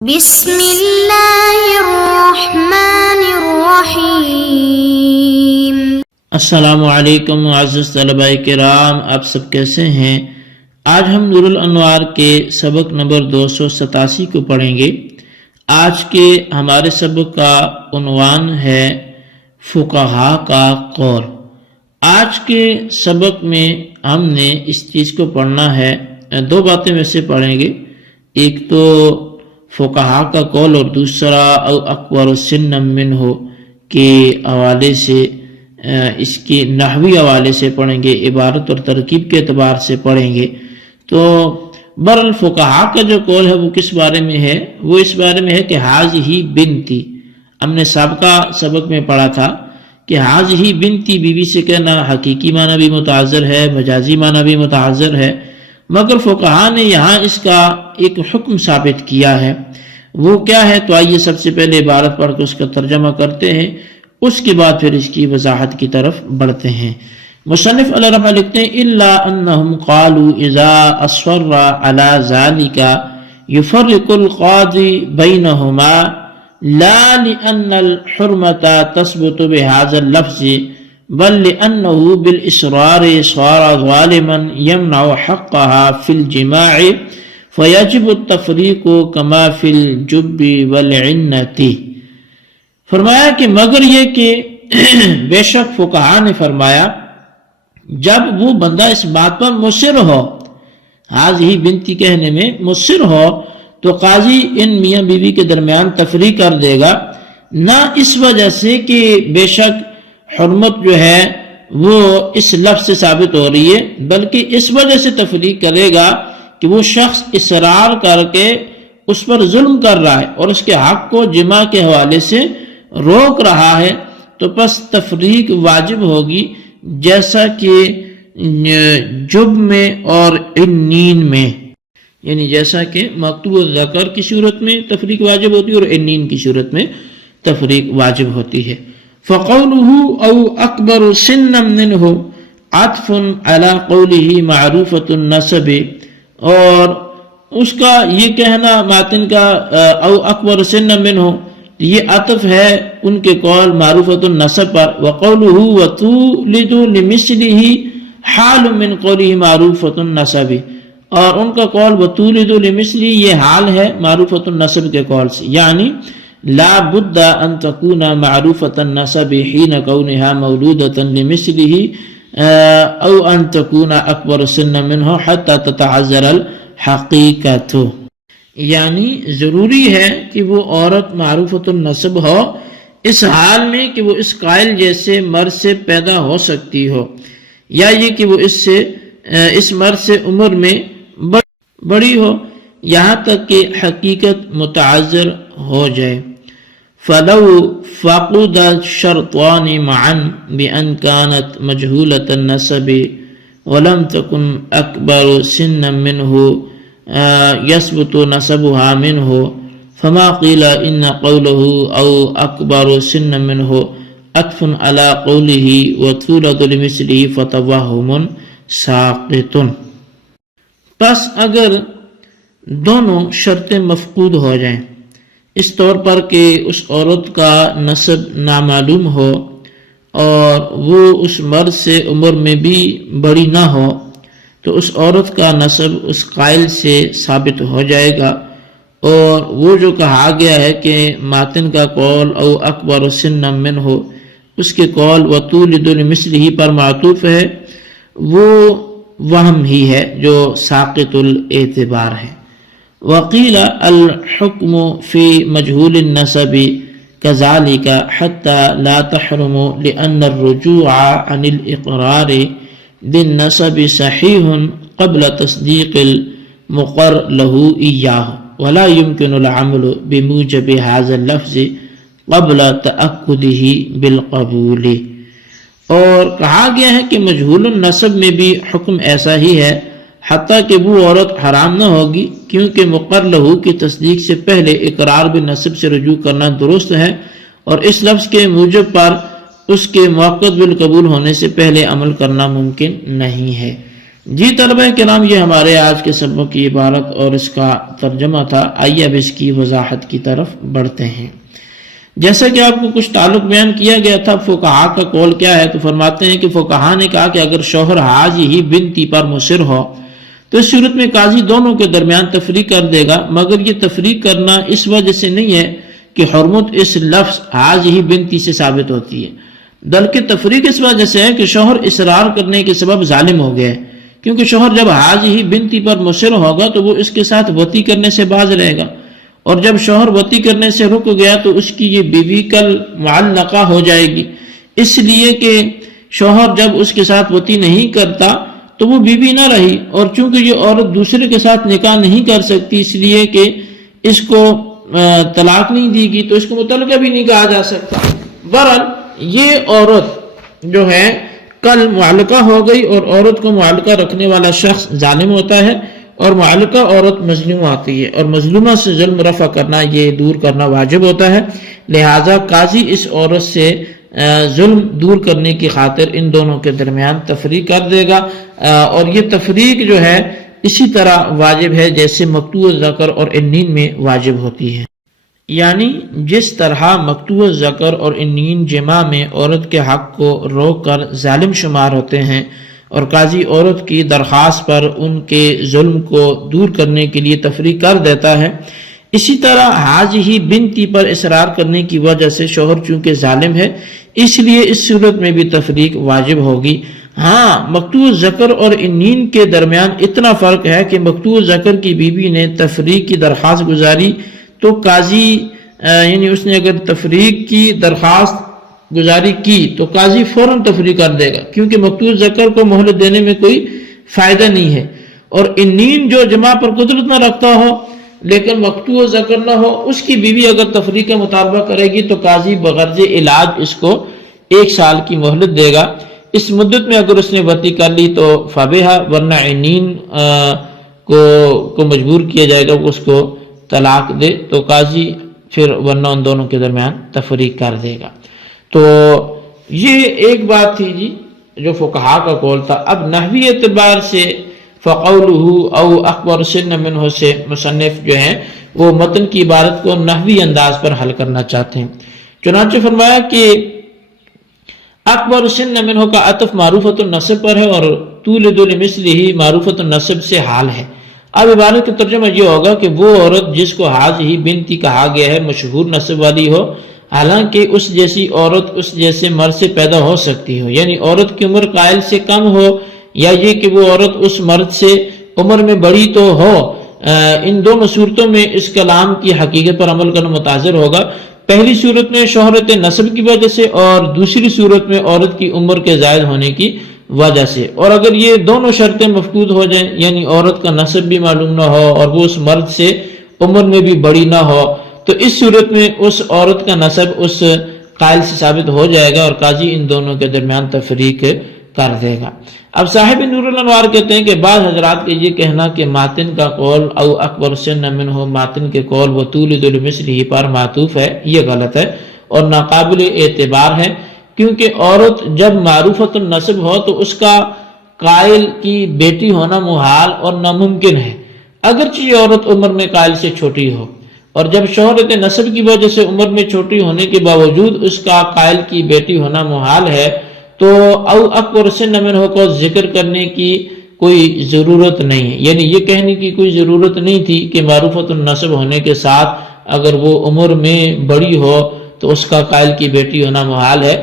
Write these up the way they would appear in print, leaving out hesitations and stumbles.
بسم اللہ الرحمن الرحیم۔ السلام علیکم معزز طلباء کرام، آپ سب کیسے ہیں؟ آج ہم نور الانوار کے سبق نمبر 287 کو پڑھیں گے۔ آج کے ہمارے سبق کا عنوان ہے فقہا کا قول۔ آج کے سبق میں ہم نے اس چیز کو پڑھنا ہے، دو باتیں ویسے پڑھیں گے، ایک تو فقہا کا قول اور دوسرا او اکبر سنا منہ کے حوالے سے، اس کی نحوی حوالے سے پڑھیں گے، عبارت اور ترکیب کے اعتبار سے پڑھیں گے۔ تو برال فقہا کا جو قول ہے وہ کس بارے میں ہے؟ وہ اس بارے میں ہے کہ حاذہ بنتی، ہم نے سابقہ سبق میں پڑھا تھا کہ حاذہ بنتی بیوی سے کہنا حقیقی معنی بھی متعذر ہے، مجازی معنی بھی متعذر ہے، مگر فقہا نے یہاں اس کا ایک حکم ثابت کیا ہے۔ وہ کیا ہے؟ تو آئیے سب سے پہلے عبارت پڑھ کے اس کا ترجمہ کرتے ہیں، اس کے بعد پھر اس کی وضاحت کی طرف بڑھتے ہیں۔ مصنف علیہ رحمہ لکھتے ہیں الا انہم قالوا اذا اصر على ذلك يفرق القاضي بينهما لا لأن الحرمة تثبت بهذا اللفظ بل لأنه بالإصرار صار ظالما يمنع حقها في الجماع فيجب التفريق كما في الجب والعنة۔ فرمایا کہ مگر یہ کہ بے شک فقہا نے فرمایا جب وہ بندہ اس بات پر مصر ہو، حاذہ بنتی کہنے میں مصر ہو، تو قاضی ان میاں بیوی کے درمیان تفریق کر دے گا، نہ اس وجہ سے کہ بے شک حرمت جو ہے وہ اس لفظ سے ثابت ہو رہی ہے، بلکہ اس وجہ سے تفریق کرے گا کہ وہ شخص اصرار کر کے اس پر ظلم کر رہا ہے اور اس کے حق کو جماع کے حوالے سے روک رہا ہے، تو پس تفریق واجب ہوگی، جیسا کہ جب میں اور عنین میں، یعنی جیسا کہ مکتوب الذکر کی صورت میں تفریق واجب ہوتی ہے اور عنین کی صورت میں تفریق واجب ہوتی ہے۔ فقوله او اکبر سنا منہ عطف علی قوله معروفۃ النسب، اور اس کا یہ کہنا ماتن کا او اکبر سنا منہ، یہ عطف ہے ان کے قول معروفۃ النسب پر، وقوله وتولد لمثله حال من قوله معروفۃ النسب، اور ان کا قول وتولد لمثله یہ حال ہے معروفۃ النسب کے قول سے، یعنی لا بد ان تكون معروفۃ النسب حين كونها مولودۃ لمثله او ان تكون اکبر سنا منه حتى تتعذر الحقیقۃ، یعنی ضروری ہے کہ وہ عورت معروفۃ النسب ہو اس حال میں کہ وہ اس قائل جیسے مرد سے پیدا ہو سکتی ہو، یا یہ کہ وہ اس مرد سے عمر میں بڑی ہو، یہاں تک کہ حقیقت متعذر ہو جائے۔ فلو فقد الشرطان معا بأن كانت مجهولة النسب ولم تكن أكبر سنا منه يثبت نسبها منه فما قيل إن قوله أو أكبر سنا منه عطف على قوله وتولد لمثله فتوهم ساقط۔ پس اگر دونوں شرطیں مفقود ہو جائیں، اس طور پر کہ اس عورت کا نسب نامعلوم ہو اور وہ اس مرد سے عمر میں بھی بڑی نہ ہو، تو اس عورت کا نسب اس قائل سے ثابت ہو جائے گا، اور وہ جو کہا گیا ہے کہ ماتن کا قول او اکبر سنا منہ، اس کے قول وتولد لمثلہ پر معطوف ہے، وہ وہم ہی ہے جو ساقط الاعتبار ہے۔ وقیل الحکم فی مجہول النسب كذلك حتى لا تحرم لأن الرجوع عن الإقرار بالنسب صحيح قبل تصديق المقر له إياه ولا يمكن العمل بموجب هذا اللفظ قبل تأكده بالقبول۔ اور کہا گیا ہے کہ مجہول النسب میں بھی حکم ایسا ہی ہے، حتیٰ کہ وہ عورت حرام نہ ہوگی، کیونکہ مقر لہو کی تصدیق سے پہلے اقرار بالنسب سے رجوع کرنا درست ہے، اور اس لفظ کے موجب پر اس کے موقت بالقبول ہونے سے پہلے عمل کرنا ممکن نہیں ہے۔ جی طلبہ کرام، یہ ہمارے آج کے سبق کی عبارت اور اس کا ترجمہ تھا۔ آئیے اب اس کی وضاحت کی طرف بڑھتے ہیں۔ جیسا کہ آپ کو کچھ تعلق بیان کیا گیا تھا فقہا کا قول کیا ہے، تو فرماتے ہیں کہ فقہا نے کہا کہ اگر شوہر حاجی ہی بنتی پر مصر ہو تو اس صورت میں قاضی دونوں کے درمیان تفریق کر دے گا، مگر یہ تفریق کرنا اس وجہ سے نہیں ہے کہ حرمت اس لفظ حاجی ہی بنتی سے ثابت ہوتی ہے، بلکہ تفریق اس وجہ سے ہے کہ شوہر اصرار کرنے کے سبب ظالم ہو گیا ہے، کیونکہ شوہر جب حاجی ہی بنتی پر مصر ہوگا تو وہ اس کے ساتھ وطی کرنے سے باز رہے گا، اور جب شوہر وطی کرنے سے رک گیا تو اس کی یہ بیوی کل معلقہ ہو جائے گی، اس لیے کہ شوہر جب اس کے ساتھ وطی نہیں کرتا تو وہ بیوی نہ رہی، اور چونکہ یہ عورت دوسرے کے ساتھ نکاح نہیں کر سکتی اس لیے کہ اس کو طلاق نہیں دی گئی تو اس کو مطلقہ بھی نہیں کہا جا سکتا۔ بہرحال یہ عورت جو ہے کل معلقہ ہو گئی، اور عورت کو معلقہ رکھنے والا شخص ظالم ہوتا ہے، اور معلقہ عورت مظلوم آتی ہے، اور مظلومہ سے ظلم رفع کرنا، یہ دور کرنا واجب ہوتا ہے، لہذا قاضی اس عورت سے ظلم دور کرنے کی خاطر ان دونوں کے درمیان تفریق کر دے گا، اور یہ تفریق جو ہے اسی طرح واجب ہے جیسے مقطوع ذکر اور عنین میں واجب ہوتی ہے، یعنی جس طرح مقطوع ذکر اور عنین جمع میں عورت کے حق کو روک کر ظالم شمار ہوتے ہیں، اور قاضی عورت کی درخواست پر ان کے ظلم کو دور کرنے کے لیے تفریق کر دیتا ہے، اسی طرح حاج ہی بنتی پر اصرار کرنے کی وجہ سے شوہر چونکہ ظالم ہے اس لیے اس صورت میں بھی تفریق واجب ہوگی۔ ہاں، مقطوع ذکر اور عنین کے درمیان اتنا فرق ہے کہ مقطوع ذکر کی بیوی نے تفریق کی درخواست گزاری تو قاضی یعنی اس نے اگر تفریق کی درخواست گزاری کی تو قاضی فوراً تفریق کر دے گا، کیونکہ مقطوع ذکر کو مہلت دینے میں کوئی فائدہ نہیں ہے، اور عنین جو جمع پر قدرت نہ رکھتا ہو لیکن مقطوع ذکر نہ ہو، اس کی بیوی اگر تفریق کا مطالبہ کرے گی تو قاضی بغرض علاج اس کو 1 سال کی مہلت دے گا، اس مدت میں اگر اس نے وطی کر لی تو فابہا، ورنہ عنین کو مجبور کیا جائے گا کہ اس کو طلاق دے تو قاضی پھر ورنہ ان دونوں کے درمیان تفریق کر دے گا۔ تو یہ ایک بات تھی جی جو فقہا کا قول تھا۔ اب نحوی اعتبار سے فقولہ او اکبر سن منہ سے مصنف جو ہیں وہ متن کی عبارت کو نحوی انداز پر حل کرنا چاہتے ہیں، چنانچہ فرمایا کہ اکبر سن منہ کا عطف معروفۃ النسب پر ہے اور تولد لمثلہ معروفۃ النسب سے حال ہے۔ اب عبارت کا ترجمہ یہ ہوگا کہ وہ عورت جس کو حاج ہی بنتی کہا گیا ہے مشہور نسب والی ہو، حالانکہ اس جیسی عورت اس جیسے مرد سے پیدا ہو سکتی ہو، یعنی عورت کی عمر قائل سے کم ہو یا یہ کہ وہ عورت اس مرد سے عمر میں بڑی تو ہو، ان دونوں صورتوں میں اس کلام کی حقیقت پر عمل کرنا متاثر ہوگا۔ پہلی صورت میں شہرت نسب کی وجہ سے اور دوسری صورت میں عورت کی عمر کے زائد ہونے کی وجہ سے، اور اگر یہ دونوں شرطیں مفقود ہو جائیں یعنی عورت کا نسب بھی معلوم نہ ہو اور وہ اس مرد سے عمر میں بھی بڑی نہ ہو تو اس صورت میں اس عورت کا نسب اس قائل سے ثابت ہو جائے گا اور قاضی ان دونوں کے درمیان تفریق کر دے گا۔ اب صاحب نور الانوار کہتے ہیں کہ بعض حضرات کے یہ کہنا کہ ماتن کا قول او اکبر سن منہ ماتن کے قول و تولد لمثلہ پر معطوف ہے، یہ غلط ہے اور ناقابل اعتبار ہے، کیونکہ عورت جب معروفۃ النسب ہو تو اس کا قائل کی بیٹی ہونا محال اور ناممکن ہے، اگرچہ یہ عورت عمر میں قائل سے چھوٹی ہو، اور جب شہرت نسب کی وجہ سے عمر میں چھوٹی ہونے کے باوجود اس کا قائل کی بیٹی ہونا محال ہے تو او اکبر سن منہ کو ذکر کرنے کی کوئی ضرورت نہیں ہے، یعنی یہ کہنے کی کوئی ضرورت نہیں تھی کہ معروفۃ النسب ہونے کے ساتھ اگر وہ عمر میں بڑی ہو تو اس کا قائل کی بیٹی ہونا محال ہے،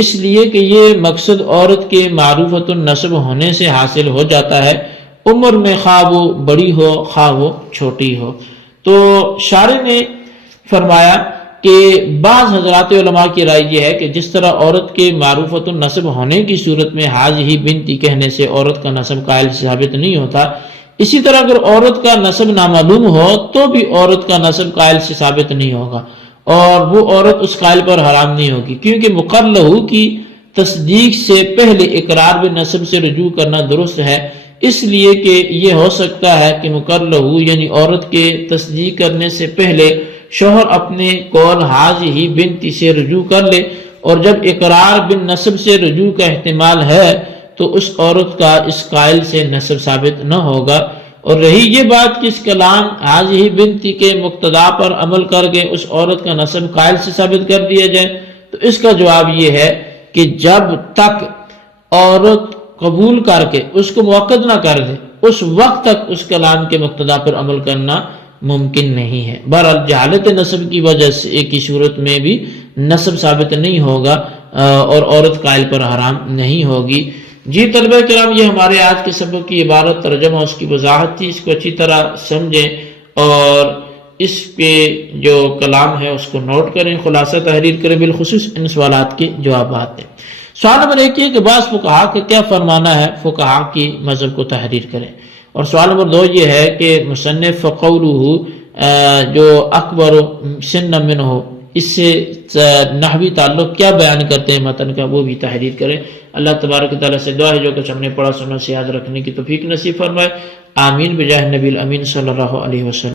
اس لیے کہ یہ مقصد عورت کے معروفۃ النسب ہونے سے حاصل ہو جاتا ہے، عمر میں خواہ وہ بڑی ہو خواہ وہ چھوٹی ہو۔ تو شارح نے فرمایا کہ بعض حضرات علماء کی رائے یہ ہے کہ جس طرح عورت کے معروفۃ النسب ہونے کی صورت میں حاج ہی بنتی کہنے سے عورت کا نسب قائل سے ثابت نہیں ہوتا، اسی طرح اگر عورت کا نسب نامعلوم ہو تو بھی عورت کا نسب قائل سے ثابت نہیں ہوگا اور وہ عورت اس قائل پر حرام نہیں ہوگی، کیونکہ مقرلہ کی تصدیق سے پہلے اقرار بالنسب سے رجوع کرنا درست ہے، اس لیے کہ یہ ہو سکتا ہے کہ مقرلہ یعنی عورت کے تصدیق کرنے سے پہلے شوہر اپنے قول حاج ہی بنتی سے رجوع کر لے، اور جب اقرار بالنسب سے رجوع کا احتمال ہے تو اس عورت کا اس قائل سے نسب ثابت نہ ہوگا۔ اور رہی یہ بات کہ اس کلام حاضی بنتی کے مقتضا پر عمل کر کے اس عورت کا نسب قائل سے ثابت کر دیا جائے، تو اس کا جواب یہ ہے کہ جب تک عورت قبول کر کے اس کو موقع نہ کر دے اس وقت تک اس کلام کے مقتضا پر عمل کرنا ممکن نہیں ہے۔ بہرحال جہالت نسب کی وجہ سے ایک ہی صورت میں بھی نسب ثابت نہیں ہوگا اور عورت قائل پر حرام نہیں ہوگی۔ جی طلبہ کرام، یہ ہمارے آج کے سبق کی عبارت ترجمہ اس کی وضاحت تھی، اس کو اچھی طرح سمجھیں اور اس پہ جو کلام ہے اس کو نوٹ کریں، خلاصہ تحریر کریں، بالخصوص ان سوالات کے جوابات دیں۔ سوال نمبر 1 یہ کہ بعض فقہا کا کیا فرمانا ہے، فقہا کی مذہب کو تحریر کریں۔ اور سوال نمبر 2 یہ ہے کہ مصنف قولہ جو اکبر سن منہ، اس سے نحوی تعلق کیا بیان کرتے ہیں متن کا، وہ بھی تحریر کریں۔ اللہ تبارک تعالیٰ سے دعا ہے جو کچھ ہم نے پڑھا سنا سے یاد رکھنے کی توفیق نصیب فرمائے۔ آمین بجاہ نبی الامین صلی اللہ علیہ وسلم۔